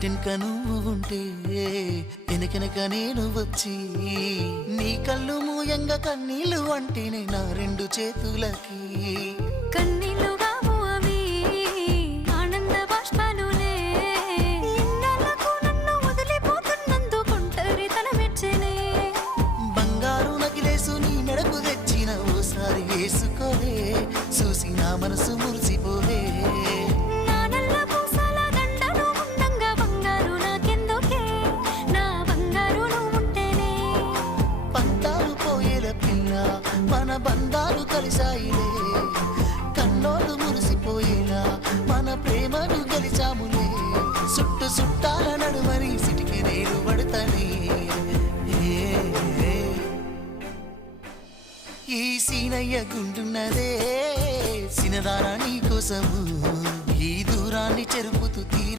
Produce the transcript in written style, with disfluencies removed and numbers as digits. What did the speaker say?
ఇంటెనక నువ్వు ఉంటే వెనకెనక నేను వచ్చి నీ కళ్ళు మూయంగా కన్నీళ్ళు అంటేనే నా రెండు చేతులకి కన్నీళ్ళుగావు అవి ఆనంద బాష్పాలులే ఇన్నాళ్ళకు నన్ను వదిలిపోతున్నందుకు ఒంటరితనం మెచ్చనే బంగారు నగిలేసు నీ మెడకు తెచ్చిన ఓసారి వేసుకోవే చూసి నా మనసు మురిసిపోవే మన బంధాలు కలిసాయిలే కన్నోళ్ళు మురిసిపోయేలా మన ప్రేమను గెలిచాములే చుట్టాల నడుమని సిటికి నేను పడతానే ఈ సీనయ్య గుండున్నదే సినదారా నీ కోసము ఈ దూరాన్ని చెరుపుతూ